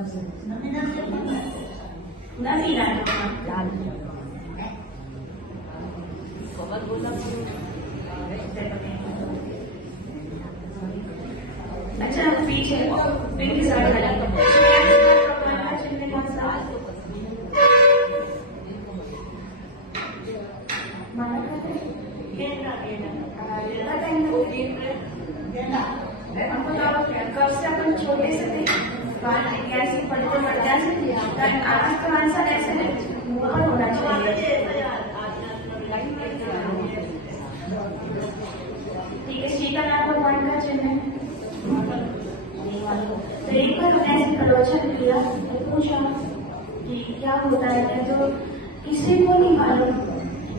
अच्छा पीछे पिंक साड़ी कब से अपन छोटे से थे ऐसे पढ़ते आज तो आंसर ऐसे ऊपर होना चाहिए। ठीक है, सीतानाथ भगवान का चिन्ह है। तो एक बार हमने ऐसे प्रवचन किया, पूछा कि क्या होता है, तो किसी को नहीं मालूम।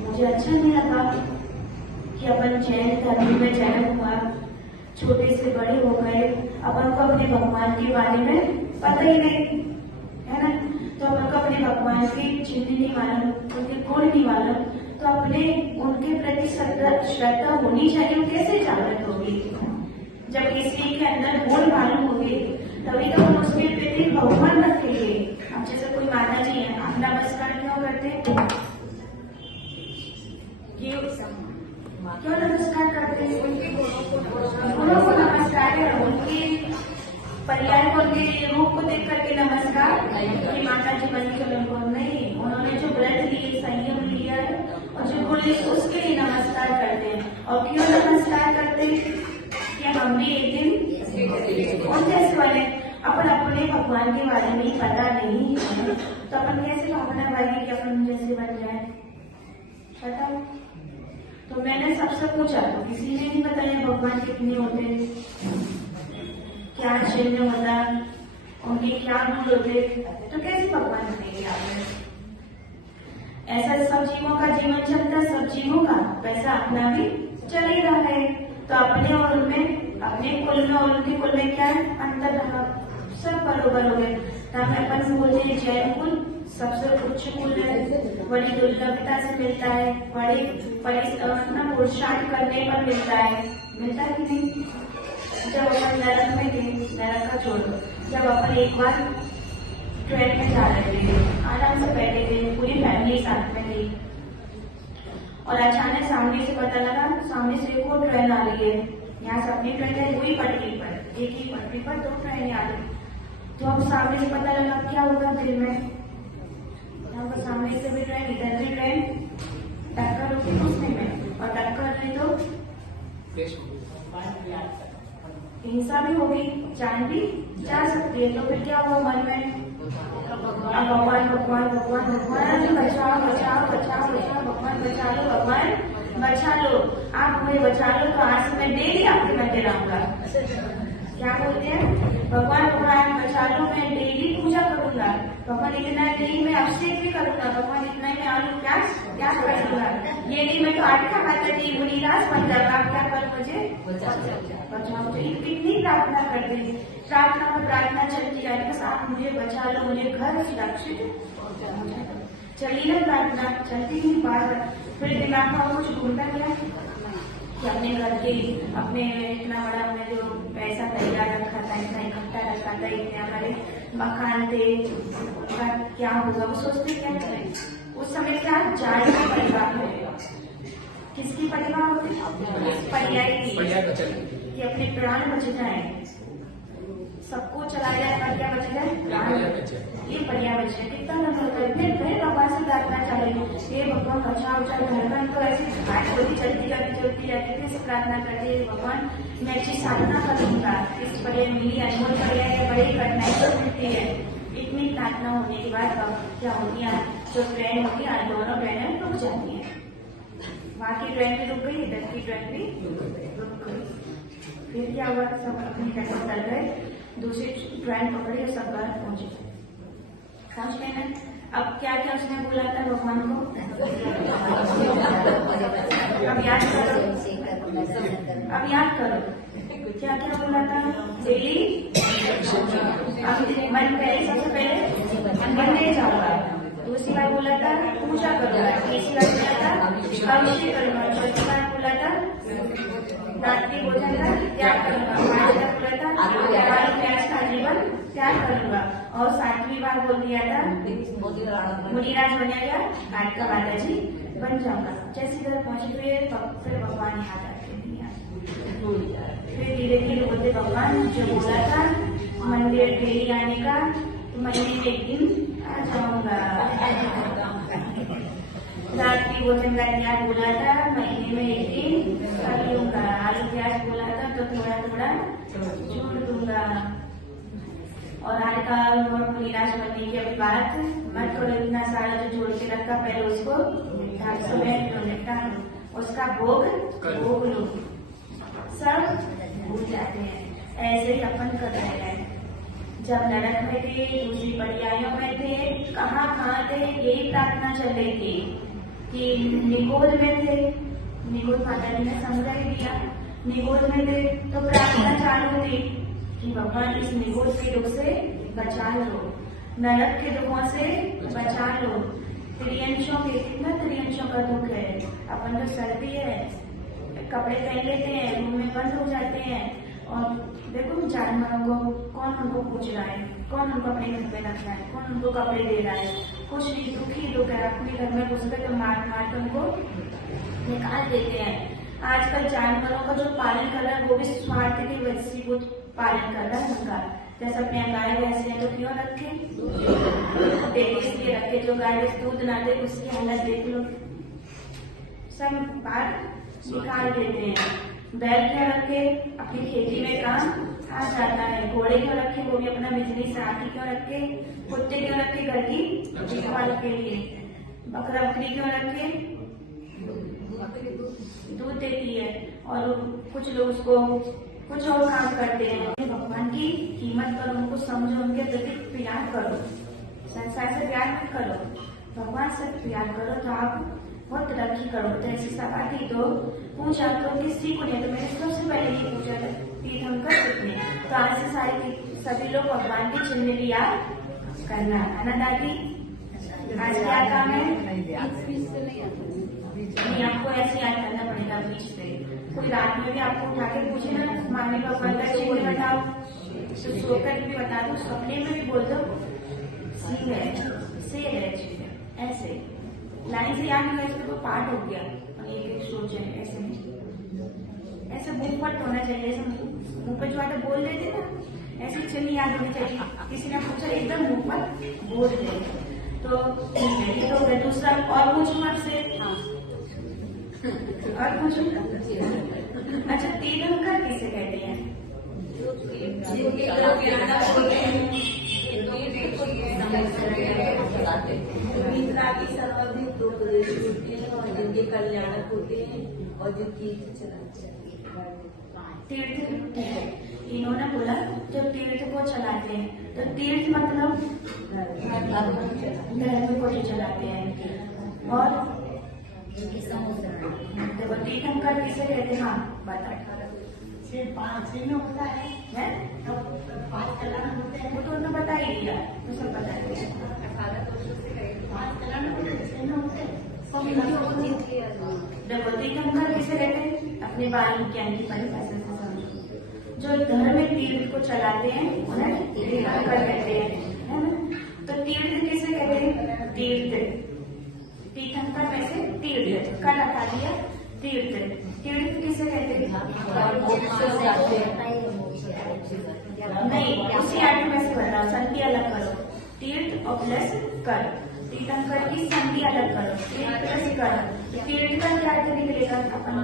मुझे अच्छा नहीं लगा कि अपन जैन धर्म में जन्म हुआ, छोटे से बड़े हो गए, अपन को अपने भगवान के बारे में पता ही नहीं है ना। तो अपन को अपने भगवान के चिन्ह नहीं मालूम, उनके गुण नहीं मालूम, तो अपने उनके प्रति श्रद्धा होनी चाहिए। वो कैसे जागृत होगी जब किसी के अंदर गुण मालूम होगी, तभी तो हम उसके प्रति भगवान रखेंगे। अब जैसे कोई माता जी है, आप नमस्कार क्यों करते, क्यों नमस्कार करते हैं? गुणों को नमस्कार है, उनके पर्याय को, उनके रूप को देख करके नमस्कार कि माता जी बनी के उनको नहीं, उन्होंने जो व्रत लिए, संयम लिया है और जो गुण लिए, उसके लिए नमस्कार करते हैं। और क्यों नमस्कार करते हैं कि हम भी एक दिन उनसे ऐसे बने। अपन अपने भगवान के बारे में पता नहीं है, तो अपन कैसे भावना भाई कि अपन जैसे बन जाए, बताओ। तो मैंने सबसे पूछा, तो किसी ने नहीं बताया भगवान कितने होते, क्या चिन्ह होता, उनके क्या गुण होते, तो कैसे भगवान बनेंगे आप? ऐसा सब जीवों का जीवन चलता, सब जीवों का वैसा अपना भी चल ही रहा है। तो अपने और उनमें, अपने कुल में और उनके कुल में क्या है अंतर रहा, सब बरोबर हो गए। अपन बोलते हैं जैन कुल सबसे उच्च कुल है, बड़ी दुर्लभता से मिलता है, बड़े पुरुषार्थ करने पर मिलता है कि नहीं। जब अपन नरक में थे, नरक का छोड़ो, जब अपन एक बार ट्रेन में जा रहे थे, आराम से बैठे थे, पूरी फैमिली साथ में थी, और अचानक सामने से पता लगा, सामने से एक और ट्रेन आ रही है। यहाँ से अपनी ट्रेन है, वही पटरी पर, एक ही पटरी पर दो ट्रेन आ रही। तो अब सामने से पता लगा, क्या होगा दिल में, यहाँ पर सामने से भी ट्रेन, इधर भी ट्रेन, टक्कर होगी उसमें में, और टक्कर नहीं तो हिंसा भी होगी, जान भी जा सकती है। तो फिर क्या हुआ मन में, भगवान भगवान भगवान भगवान बचाओ बचाओ बचाओ बचाओ, भगवान बचा लो, भगवान बचा लो, आप मुझे बचा लो। तो आज मैं डेली आपके मंदिर रहूंगा। क्या बोलते हैं, भगवान भगवान बचा लो, मैं डेली पूजा करूंगा, भगवान इतना डेली मैं अभिषेक भी करूंगा, भगवान इतना ही मैं आलू प्याज क्या करूंगा, ये नहीं मैं तो आठ का खाता थी मुनीराज बन जाऊंगा, आप क्या करो मुझे बचाओ। कितनी प्रार्थना करते हैं, प्रार्थना में प्रार्थना चलती जाए, बस आप मुझे बचा लो, मुझे घर सुरक्षित चलिए ना, प्रार्थना चलती ही बार। फिर दिमाग में कुछ घूमता क्या कि अपने घर के, अपने इतना बड़ा हमने जो पैसा तैयार रखा था, इतना इकट्ठा रखा था, इतने हमारे मकान थे, उनका क्या होगा, वो सोचते क्या करें। उस समय क्या जाए का परिवार होगा, किसकी परिवार होती, पर्याय की, कि अपने प्राण बच जाए, सबको चला जाए पर क्या बच जाए, प्राण, ये पर्याय बच जाए। कितना लंबा होता है। फिर भगवान से प्रार्थना चलेगी, ये भगवान बचाओ बचाओ। धड़कन तो ऐसी होती चलती जाती फिर से प्रार्थना करती है, भगवान मैं अच्छी साधना करूंगा, इस पर्याय मिली, अनमोल पर्याय है, बड़ी कठिनाई तो मिलती है। इतनी प्रार्थना होने के बाद क्या होती है, जो ट्रेन होती है, दोनों ट्रेनें रुक जाती है, वहाँ की ट्रेन भी रुक गई, इधर की ट्रेन भी रुक गई। फिर क्या हुआ, सब अपनी ट्रेन चल गए, दूसरी ट्रेन पकड़ी और सब घर पहुंच गए ना। अब क्या क्या उसने बोला था भगवान को, अब याद करो, क्या क्या बोला था, डेली अब मन पहले, सबसे पहले मंदिर जाऊंगा, दूसरी बार बोला था पूजा करूंगा, तीसरी बार बोला था अभिषेक करूंगा, चौथी बार बोला था रात्रि भोजन का त्याग करूंगा। 5 बार बोला था, आलू प्याज का जीवन त्याग करूंगा। और 7वीं बार बोल दिया था, मुनिराज बन गया, आज का माताजी बन जाऊंगा। जैसे घर पहुंचे फिर भगवान याद आते हैं। फिर धीरे धीरे बोलते भगवान जो बोला था मंदिर डेली आने का, तो महीने में एक दिन आ जाऊंगा। रात्रि भोजन का त्याग बोला था, महीने में एक दिन कर लूंगा। आलू प्याज बोला था तो थोड़ा थोड़ा छोड़ दूंगा। और आज का मुनिराज बनने के बाद मत करो इतना सारा जो जोड़ के रखा, पहले उसको निपटा लो, उसका भोग लो। सब भूल जाते हैं। ऐसे ही अपन कर रहे हैं। जब नरक में थे, दूसरी पर्यायों में थे, कहाँ थे, यही प्रार्थना चल रही थी कि निगोद में थे, निगोद माता जी ने समझा दिया। निगोद में थे तो प्रार्थना चालू थी कि भगवान इस निगोद के दुख से बचा लो, नरक के दुखों से बचा लो। त्रियंशों के, कितना त्रियंशों का दुख है। अपन तो सर्दी है, कपड़े पहन लेते हैं, रूम में बंद हो जाते हैं। और देखो जानवरों को कौन उनको पूछ रहा है, कौन उनको अपने घर पे रख रहा है, कौन उनको कपड़े दे रहा है, कुछ नहीं। दुखी लोग है, अपने घर में घुस गए तो मार मार कर उनको निकाल देते हैं। आजकल जानवरों का जो पालन कर रहा है वो भी स्वार्थ की वजह से वो पालन कर रहा है उनका। जैसे अपने गाय भैंस है तो क्यों रखे, इसलिए रखे। जो गाय भैंस दूध ना दे उसकी हालत देख लो, सब बात निकाल देते हैं। बैल क्यों रखे, अपनी खेती में काम आ जाता है। घोड़े क्यों रखे, वो भी अपना बिजली से। हाथी क्यों रखे, कुत्ते क्यों रखे, घर की देखभाल के लिए। बकरा बकरी क्यों रखे, दूध देती है। और कुछ लोग उसको कुछ और काम करते हैं। भगवान की कीमत करो, उनको समझो, उनके प्रति प्यार करो। संसार से प्यार मत करो, भगवान से प्यार करो तो आप बहुत तरक्की करो। तो ऐसी सवाल तो पूछा तो किसी को नहीं, तो मैंने सबसे पहले ये पूछा था तीर्थंकर कितने। तो आज से सभी लोग भगवान के चिन्ह भी याद करना है ना दादी। आज क्या काम है, नहीं आपको ऐसे याद करना पड़ेगा बीच से। कोई रात में भी आपको उठा के पूछे ना माने भगवान का चिन्ह बताओ, तो सोकर भी बता दो, सपने में भी बोल दो सिंह है, शेर है, ऐसे लाइन से याद नहीं तो पाठ हो गया। और एक सोच है, ऐसे नहीं, ऐसे मुंह पर होना चाहिए, ऐसे मुंह पर जो आता बोल देते ना, ऐसे चिन्ह याद होनी चाहिए। किसी ने पूछा एकदम मुंह पर बोल दे तो ये तो मैं दूसरा और पूछूं आपसे, और पूछूं। अच्छा तीर्थंकर किसे कहते हैं, सर्वाधिक दो प्रदेश होते हैं और जिनके कल्याणक होते हैं और जो तीर्थ चलाते हैं। तीर्थ इन्होंने बोला जो तीर्थ को चलाते हैं, तो तीर्थ मतलब धर्म को जो चलाते हैं। और देखो तीर्थंकर किसे कहते हैं, हाँ बता। होता है तो 5 कल्याण होते हैं, वो तो उन्होंने बता ही दिया, तो सब बता दिया। 5 कल्याण होते हैं। देखो तीर्थंकर किसे कहते हैं, अपने बाल ज्ञान की परिभाषा से समझो। जो धर्म में तीर्थ को चलाते हैं उन्हें तीर्थंकर कहते हैं, है ना। तो तीर्थ किसे कहते हैं, तीर्थ तीर्थंकर में से तीर्थ का हटा दिया, तीर्थ। तीर्थ किसे कहते हैं, नहीं उसी आठ में से बताओ, संधि अलग करो। तीर्थ और प्लस कर, तीर्थंकर की संधि अलग करो, तीर्थ प्लस कर। तीर्थ का क्या अर्थ निकलेगा, अपन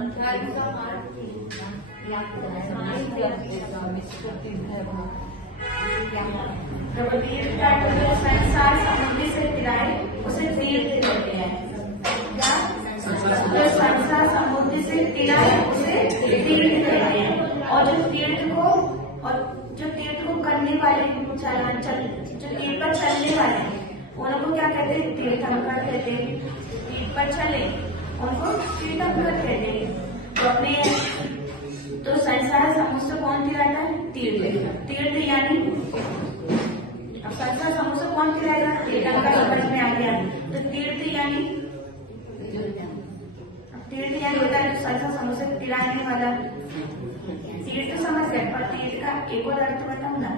तीर्थ का संसार समुद्र से पिराए उसे तीर्थ कहते हैं। क्या, जो संसार समुद्र से पिराए उसे तीर्थ कहते हैं। और जो तीर्थ को करने वाले, जो तीर्थ पर चलने वाले उनको क्या कहते हैं, तीर्थंकर कहते हैं। तीर्थ पर चले उनको तीर्थंकर कहते हैं। तो अपने तो संसार समुद्र से कौन तिराता है, तीर्थ। तीर्थ यानी अब संसार समुद्र से कौन तिराएगा, तीर्थंकर समझ में आ गया। तो तीर्थ यानी होता है जो संसार समुद्र से तिराने वाला तीर्थ तो समझ गए, पर तीर्थ का एक और अर्थ बताओ ना।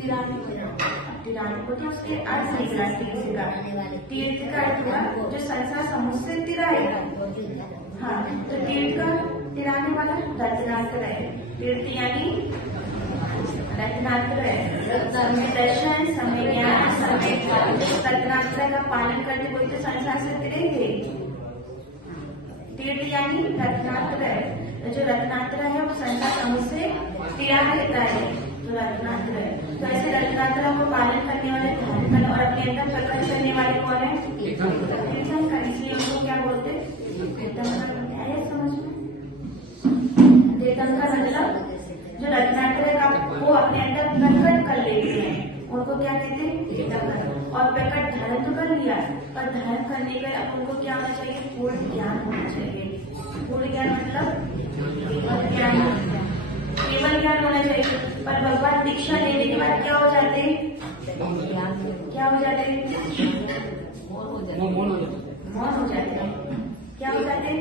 तिराने को तो उसके अर्थ निकला तीर्थ का। तीर्थ का अर्थ हुआ जो संसार समुद्र से तिराए। हाँ, तो तीर्थ का तिराने वाला रत्नात्र है। तीर्थ यानी रत्नात्र है, समय दर्शन, समय ज्ञान, समय रत्नात्र का पालन करते कोई तो संसार से तिरेंगे। तीर्थ यानी रत्नात्र है, तो जो रत्नात्र है वो संसार समुद्र से तिरा रहता है, तो रत्नात्र है। तो ऐसे रत्नात्र को पालन करने वाले, धारण करने और अपने अंदर प्रकट करने वाले कौन है? तीर्थंकर। इसलिए उनको क्या बोलते हैं? तीर्थंकर बोलते हैं। आया समझ में? तीर्थंकर मतलब जो रत्नात्र का वो अपने अंदर प्रकट कर लेते हैं, उनको क्या कहते हैं? तीर्थंकर। और प्रकट धारण तो कर लिया, पर धारण करने के अब उनको क्या होना चाहिए? पूर्ण ज्ञान होना चाहिए। पूर्ण ज्ञान मतलब केवल ज्ञान, केवल ज्ञान होना चाहिए। पर भगवान दीक्षा लेने के बाद क्या हो जाते हैं? क्या हो जाते हैं? मौन हो जाते हैं। क्या हो जाते हैं?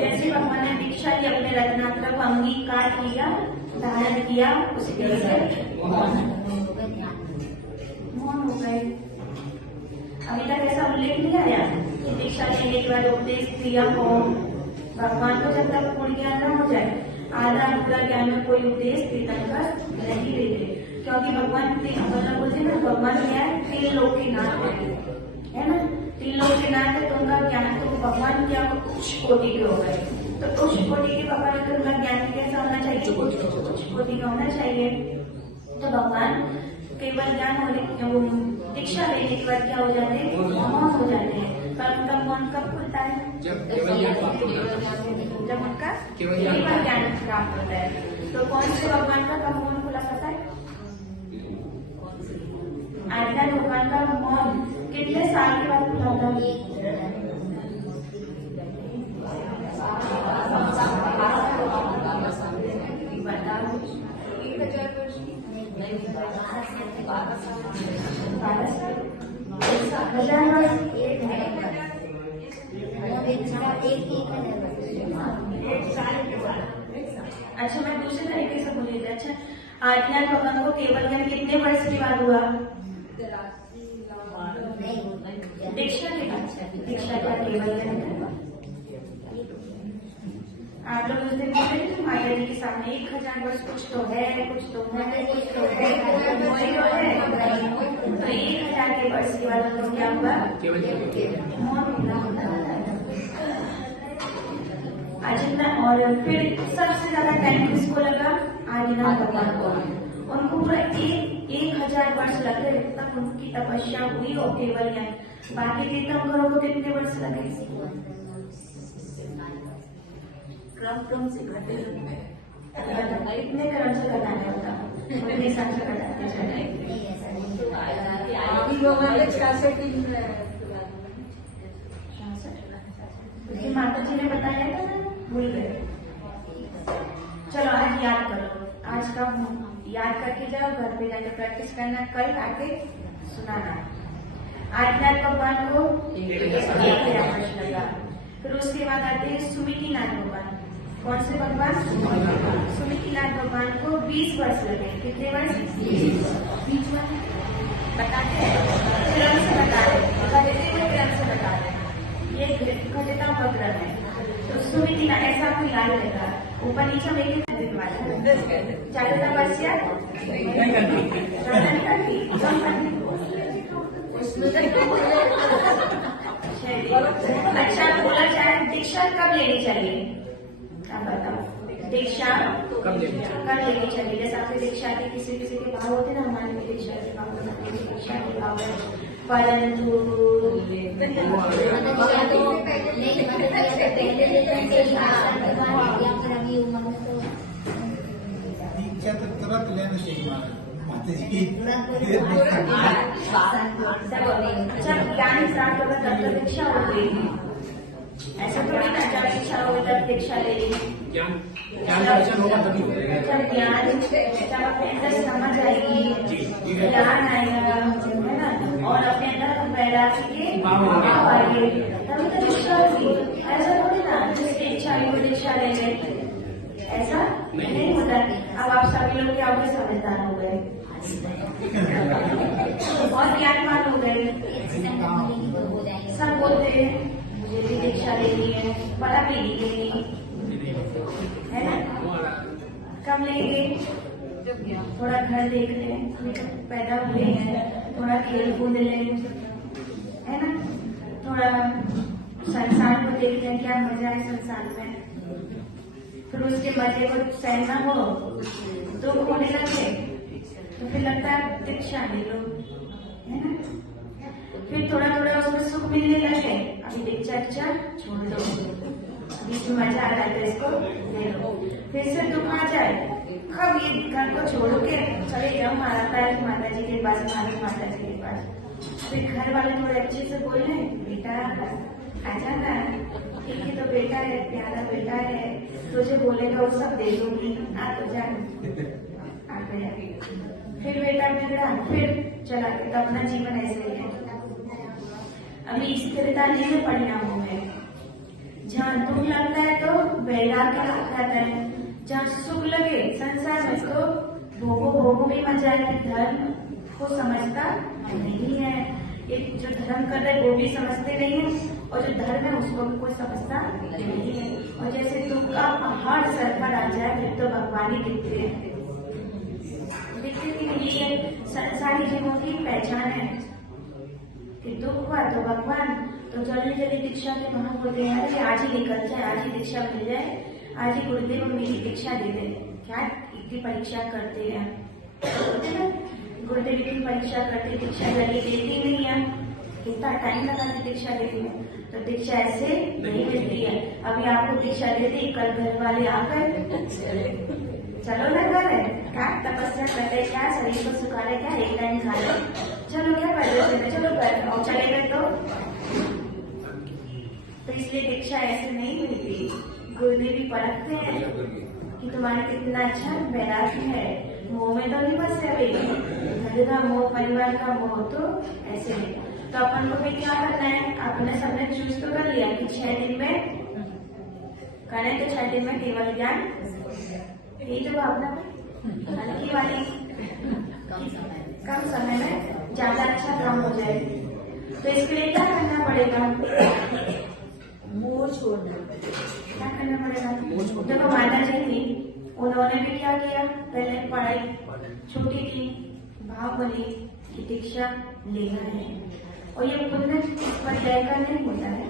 जैसे भगवान ने दीक्षा ली, अपने रत्नात्र को अंगीकार किया, धारण किया, उसके लिए मौन हो गए। अभी तक ऐसा उल्लेख नहीं आया कि दीक्षा लेने के बाद उपदेश दिया हो। भगवान को जब तक पूर्ण ज्ञान न हो जाए, आधा पूरा ज्ञान में कोई उपदेश तीर्थंकर नहीं देते, क्योंकि भगवान मतलब बोलते ना, भगवान क्या है? 3 लोक के नाथ है ना। 3 लोक के नाथ है, तो उनका ज्ञान तो भगवान क्या उच्च कोटि के हो गए। तो उच्च कोटि के भगवान तो उनका ज्ञान कैसा होना चाहिए? उच्च कोटि का होना चाहिए। तो भगवान केवल ज्ञान होने, दीक्षा लेने के बाद क्या हो जाते हैं? मौन हो जाते हैं। पर उनका मौन कब खुलता है? जब उनका केवल ज्ञान प्राप्त होता है। तो कौन से भगवान का कब मौन खुला पता है? आध्यात्म भगवान का मौन कितने साल के बाद खुला था? बताओ। 1000 वर्ष की? 12 साल। 1000 वर्ष एक साल के बाद। अच्छा, मैं दूसरे तरीके से बोली थी। अच्छा, आदिनाथ भगवान को केवल ज्ञान कितने वर्ष के बाद हुआ? दीक्षा के बाद। दीक्षा का केवल ज्ञान आप लोग उस दिन बोले थे माता जी के सामने 1000 वर्ष कुछ तो है, कुछ तो है, कुछ तो है, वही तो है। तो 1000 के वर्ष के बाद उनको क्या हुआ? अजितना। और फिर सबसे ज्यादा टाइम किसको लगा? आदिनाथ भगवान को। उनको पूरा 1000 वर्ष लगे, तब उनकी तपस्या हुई और केवल ज्ञान। बाकी तीर्थंकरों को कितने वर्ष लगे? क्रम से घटे इतने क्रम से घटाना होता, उतने हिसाब से घटाते चले। 66 माता जी ने बताया था ना, भूल गए। चलो आज याद करो, आज का याद करके जाओ, घर पे जाके प्रैक्टिस करना, कल आके सुनाना। आदिनाथ भगवान को 1000 वर्ष लगा। फिर उसके बाद आते हैं सुमितिनाथ भगवान। कौन से भगवान? सुमितिनाथ भगवान को 20 वर्ष लगे। कितने वर्ष? 20 वर्ष बताते हैं, क्रम से बता रहे, घटते हुए क्रम से बता रहे। ये घटता हुआ क्रम है। तो सुमितिनाथ ऐसा आपको याद रहेगा, ऊपर नीचे में एक चालू तपस्या अच्छा बोला जाए, दीक्षा कब लेनी चाहिए? आप बताओ, दीक्षा कब लेनी चाहिए? जैसे आपके दीक्षा के किसी किसी के भाव होते ना, हमारे भी दीक्षा के भाव होते हैं, दीक्षा के भाव है। परंतु दीक्षा तो तुरंत लेना चाहिए। जब ज्ञान प्राप्त होगा तब तो दीक्षा हो गई। ऐसा थोड़ी ना जब दीक्षा हो तब दीक्षा ले ली। जब ज्ञान, जब अपने अंदर समझ आएगी, ज्ञान आएगा, है ना, और अपने अंदर वैराग्य के भाव आएंगे, तभी तो दीक्षा होगी। ऐसा थोड़ी ना जिसकी इच्छा है वो दीक्षा ले ले। समझदार हो गए और ज्ञानवान हो गए। सब बोलते हैं मुझे भी दीक्षा लेनी है, बड़ा भी नहीं लेनी है ना। कब लेंगे? थोड़ा घर देख लें, पैदा हुए हैं, थोड़ा खेल कूद लें, है ना। थोड़ा संसार को देख लें, क्या मजा है संसार में। फिर उसके मजे को सहना हो तो होने लगे तो फिर लगता है दीक्षा ले लो, है ना। फिर थोड़ा थोड़ा उसमें सुख मिलने लगे, अभी दीक्षा छोड़ दो, अभी इसमें मजा आ रहा है तो इसको ले लो। फिर से दुख आ जाए, कब ये घर को छोड़ के चले जाओ माता जी के पास, माता जी के पास। फिर घर वाले थोड़े अच्छे से बोले, बेटा आ जाना, ठीक है तो बेटा है, प्यारा बेटा है, तुझे बोलेगा वो सब दे दूंगी, आ तो जा, आ गया। फिर बेटा बिगड़ा, फिर चला गया, तो अपना जीवन ऐसे ही है। अभी स्थिरता नहीं है परिणामों में, जहाँ दुख लगता है तो वैराग्य आता है, जहाँ सुख लगे संसार में तो भोगो भी मजा है। धर्म को समझता नहीं है, ये जो धर्म कर रहे वो भी समझते नहीं है, और जो धर्म है उसको भी कोई समझता नहीं है। और जैसे दुख का पहाड़ सर पर आ जाए फिर तो भगवान ही दिखते हैं, दिखते भी नहीं। ये सारी जीवों की पहचान है कि दुख हुआ तो भगवान, तो जल्दी जल्दी दीक्षा के वहां बोलते हैं कि आज ही निकल जाए, आज ही दीक्षा मिल जाए, आज ही गुरुदेव मेरी दीक्षा दे दे। क्या इतनी परीक्षा करते हैं, गुरुदेव की परीक्षा करते, दीक्षा जल्दी देती नहीं है, कितना टाइम लगाते दीक्षा देती है। तो दीक्षा ऐसे नहीं मिलती है। अभी आपको दीक्षा दे दी, कल घर वाले आकर चलो ना घर है, क्या तपस्या करते, क्या शरीर को सुखा रहे, क्या एक टाइम खा लो, चलो क्या कर, चलो कर, और चले गए तो इसलिए दीक्षा ऐसे नहीं मिलती। गुरुदेव भी परखते हैं कि तुम्हारा कितना अच्छा वैराग्य है, मोह में तो नहीं बस है, घर का मोह, परिवार का मोह, तो ऐसे नहीं। तो अपन को भी क्या करना है, आपने सबने चूज तो कर लिया कि 6 दिन में करें, तो 6 दिन में केवल ज्ञान, यही तो भावना हल्की वाली, कम समय में ज्यादा अच्छा काम हो जाए। तो इसके लिए क्या करना पड़ेगा? मोह छोड़ना। क्या करना पड़ेगा? देखो माता जी थी, उन्होंने भी क्या किया, पहले पढ़ाई छोटी थी, भाव बनी कि दीक्षा लेना है। और ये पुण्य पर्याय का नहीं होता है,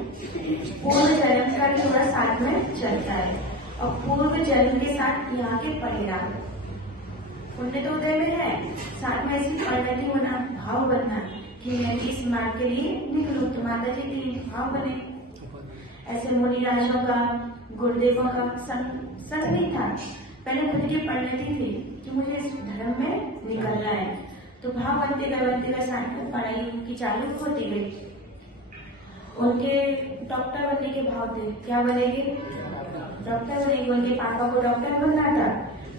पूर्व जन्म का थोड़ा साथ में चलता है, और पूर्व जन्म के साथ यहाँ के परिणाम। पुण्य तो उदय में है, साथ में ऐसी परिणति होना, भाव बनना कि मैं इस मार्ग के लिए निकलूं। तो माता जी की भाव बने। ऐसे मुनि राजों का, गुरुदेवों का संग नहीं था, पहले खुद की परिणति थी कि मुझे इस धर्म में निकलना है। तो भाव बनते गए, साथ में पढ़ाई की चालू होती गई। उनके डॉक्टर बनने के भाव थे, क्या बनेगी? डॉक्टर बनेगी। उनके पापा को डॉक्टर बनना था,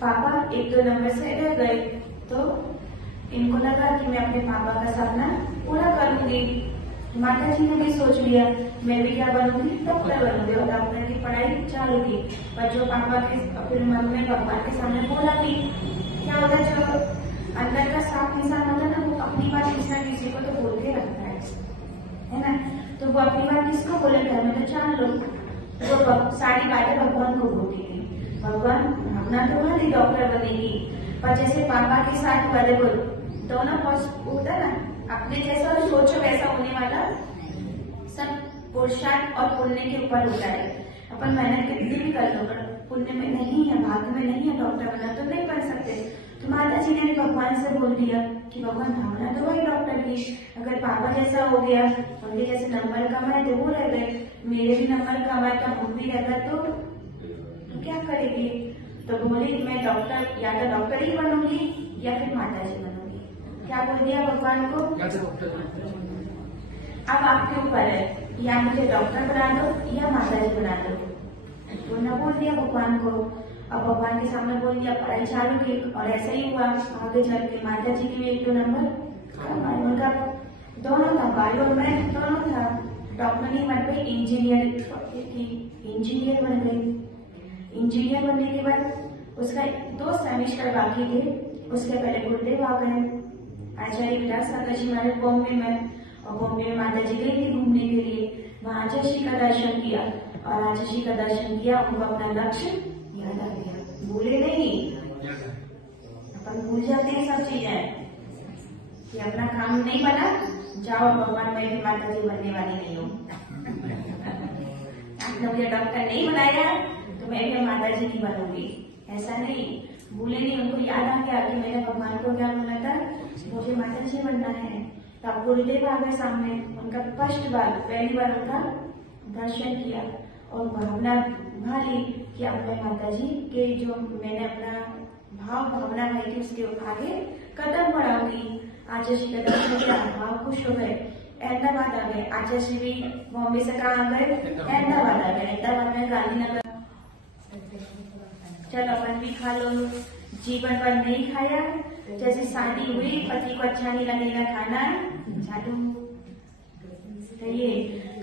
पापा 1-2 नंबर से रह गए, तो इनको लगा कि मैं अपने पापा का सपना पूरा करूंगी। माता जी ने भी सोच लिया मैं भी क्या बनूंगी, डॉक्टर बनूंगी, और डॉक्टर की पढ़ाई चालू की। पर जो पापा के अपने मन में भगवान के सामने बोला भी, क्या होता है जो अंदर का साफ इंसान होता है ना, वो अपनी बात किसी को तो बोल के रखता है ना। तो वो अपनी बात किसको बोले, घर में तो जान लो, वो सारी बातें भगवान को बोलती है। भगवान अपना तो बोला नहीं डॉक्टर बनेगी, पर जैसे पापा के साथ वाले बोल दोनों होता है ना, अपने जैसा सोचो वैसा होने वाला सब पुरुषार्थ और पुण्य के ऊपर होता है। अपन मेहनत कितनी भी कर लो, पर पुण्य में नहीं है, भाग्य में नहीं है डॉक्टर बना, तो नहीं बन सकते। तो माता जी ने भगवान से बोल दिया कि भगवान भावना तो वही डॉक्टर की, अगर पापा जैसा हो गया, उनके जैसे नंबर कम आए तो वो रह गए, मेरे भी नंबर कम आए तो हम भी रह गए, तो क्या करेगी? तो बोली मैं डॉक्टर, या तो डॉक्टर ही बनूंगी या फिर माता जी बनूंगी। क्या बोल दिया भगवान को? अब आपके ऊपर है, या मुझे डॉक्टर बना दो या माता जी बना दो। तो न बोल दिया भगवान को। अब भगवान के सामने बोल दिया, पढ़ाई चालू की, और ऐसा ही हुआ। आगे चल के माता जी की भी 1-2 नंबर कम आए, उनका दोनों था, बायो और मैथ दोनों था। डॉक्टर नहीं बन गई, इंजीनियर बन गई। इंजीनियर बनने के बाद उसका 2 सेमेस्टर बाकी थे, उसके पहले गुरुदेव आ गए, आचार्य विलास सागर जी महाराज बॉम्बे में, और बॉम्बे में माता जी गई थी घूमने के लिए, वहां आचार्य जी का दर्शन किया, और आचार्य जी का दर्शन किया, उनको अपना लक्ष्य याद आ गया, भूले नहीं। अपन भूल जाते हैं सब चीजें कि अपना काम नहीं बना, जाओ भगवान मैं भी माता जी बनने वाली नहीं हूँ। आपने मुझे डॉक्टर नहीं बनाया तो मैं भी माता जी की बनूंगी, ऐसा नहीं। भूले नहीं, उनको याद आ गया कि मैंने भगवान को क्या बोला था, मुझे माता जी बनना है। तब गुरुदेव आ गए सामने, उनका पहली बार उनका दर्शन किया और भावना भाली कि अब मैं माता जी के जो मैंने अपना भावना भाई थी उसके आगे कदम बढ़ाऊंगी। आचार्य जी का दर्शन किया, भाव खुश हो गए, अहमदाबाद आ गए। आचार्य जी भी बॉम्बे से कहाँ आ गए, अहमदाबाद आ गए। अहमदाबाद में गांधीनगर, चलो अपन भी खा लो, जीवन भर नहीं खाया, जैसे शादी हुई पति को अच्छा नहीं लगेगा खाना, झाड़ू तो ये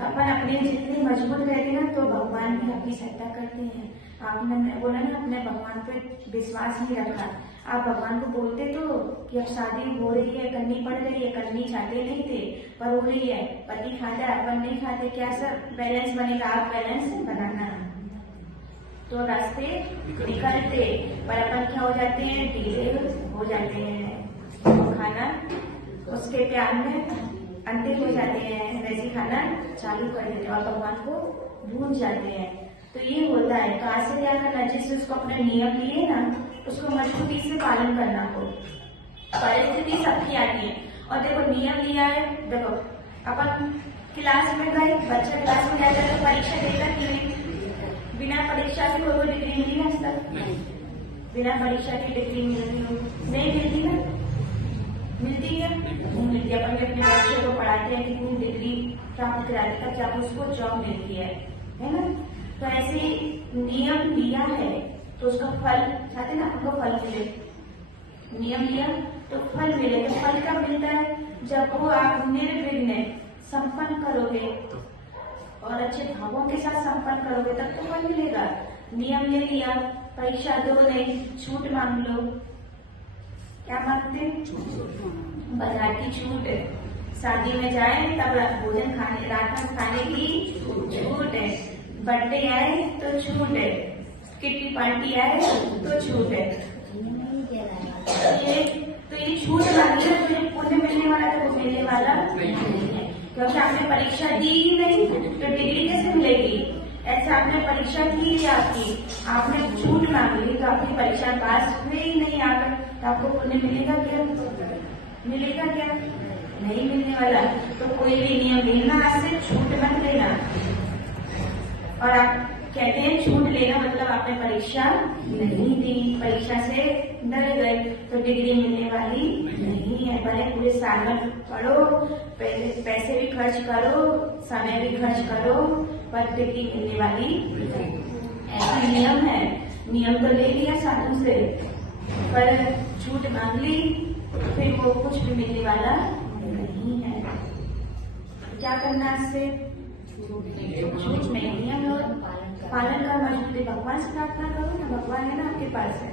अपन अपने जितने मजबूत रहते ना तो भगवान भी आपकी सहायता करते हैं। आपने बोला ना अपने भगवान पे विश्वास नहीं रखा, आप भगवान को बोलते तो कि अब शादी हो रही है, करनी पड़ रही है, करनी चाहते नहीं थे पर हो रही है, पति खाता है अपन नहीं खाते, क्या सब बैलेंस बनेगा, आप बैलेंस बनाना तो रास्ते निकलते, पर अपन क्या हो जाते हैं, ढीले हो जाते हैं, खाना उसके प्यार में अंधे हो जाते हैं, वैसे खाना चालू कर देते हैं और भगवान को भूल जाते हैं। तो ये होता है, कहाँ से क्या करना, जिससे उसको अपने नियम लिए ना उसको मजबूती से पालन करना हो। परिस्थिति सबकी आती है, और देखो नियम लिया है, देखो अपन क्लास में गए, बच्चा क्लास में जाता है तो परीक्षा देता कि नहीं, बिना परीक्षा के कोई डिग्री मिली ना सर, बिना परीक्षा की डिग्री नहीं मिलती ना, मिलती है नहीं मिलती। अपन अपने बच्चों को पढ़ाते हैं कितनी डिग्री प्राप्त कराने तक जब उसको जॉब मिलती है ना। तो ऐसे नियम लिया है तो उसका फल चाहते ना, आपको फल मिले, नियम लिया तो फल मिले। तो फल कब मिलता है, जब वो आप निर्विघ्न संपन्न करोगे और अच्छे भावों के साथ संपन्न करोगे तब तो फल मिलेगा। नियम ले लिया, परीक्षा दो नहीं, छूट मांग लो, क्या मांगते, बाजार की छूट, शादी में जाए तब भोजन खाने, रात में खाने की छूट है, बर्थडे आए तो छूट है, किट्टी पार्टी आए तो छूट है। तो ये छूट मांगी है तो ये पुण्य मिलने वाला तो वो मिलने वाला नहीं है, क्योंकि आपने परीक्षा दी ही नहीं तो डिग्री कैसे मिलेगी। ऐसे आपने परीक्षा की आपकी, आपने छूट मांग ली तो आपकी परीक्षा पास हुई ही नहीं आकर, तो आपको पुण्य मिलेगा क्या, मिलेगा क्या, नहीं मिलने वाला। तो कोई भी नियम लेना, आज से छूट मत लेना। और आप कहते हैं छूट लेना मतलब आपने परीक्षा नहीं दी, परीक्षा से डर गए तो डिग्री मिलने वाली नहीं है। भले पूरे साल में पढ़ो, पैसे भी खर्च करो, समय भी खर्च करो, पर डिग्री मिलने वाली ऐसा नियम है। नियम तो ले लिया साधु से, पर छूट मांग ली फिर वो कुछ भी मिलने वाला नहीं है। क्या करना इससे, छूट में नियम पालन का मजबूती, भगवान से प्रार्थना करो ना, भगवान है ना आपके पास है,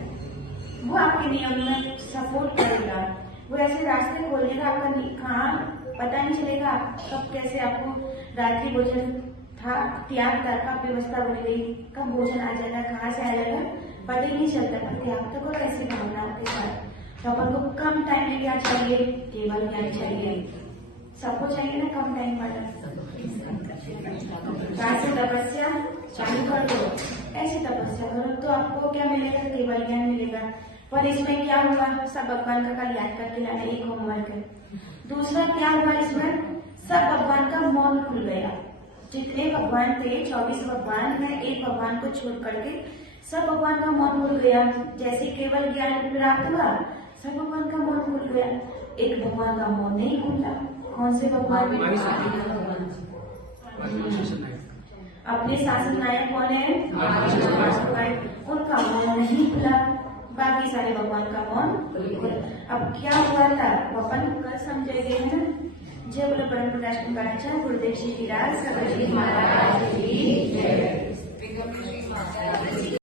वो आपके नियम में सपोर्ट करेगा, वो ऐसे रास्ते खोलेगा, आपका कहाँ पता नहीं चलेगा कब कैसे आपको रात्रि भोजन था त्याग था, कब व्यवस्था बन गई, कब भोजन आ जाएगा, कहाँ से आ जाएगा पता ही नहीं चलता, पर त्याग तक और कैसे भावना आपके साथ। तो अपन को कम टाइम में क्या चाहिए, केवल ज्ञान चाहिए, सबको चाहिए ना कम टाइम वाला। कैसे तपस्या चालू कर दो, ऐसे तपस्या करो तो आपको क्या मिलेगा, केवल ज्ञान मिलेगा। पर इसमें क्या हुआ, सब भगवान का कल याद करके लाना, एक होमवर्क है। दूसरा क्या हुआ इसमें, सब भगवान का मौन खुल गया। जितने भगवान थे 24 भगवान है, एक भगवान को छोड़ करके सब भगवान का मौन खुल गया। जैसे केवल ज्ञान प्राप्त हुआ सब भगवान का मौन खुल गया, एक भगवान का मौन नहीं खुला। कौन से भगवान, अपने शासन नायक कौन है, उनका मौन नहीं खुला, बाकी सारे भगवान का मौन। अब क्या हुआ था अपन कल समझेंगे है ना। जय बोलो परम प्रकाश गुरुदेव श्री विराज महाराज की जय।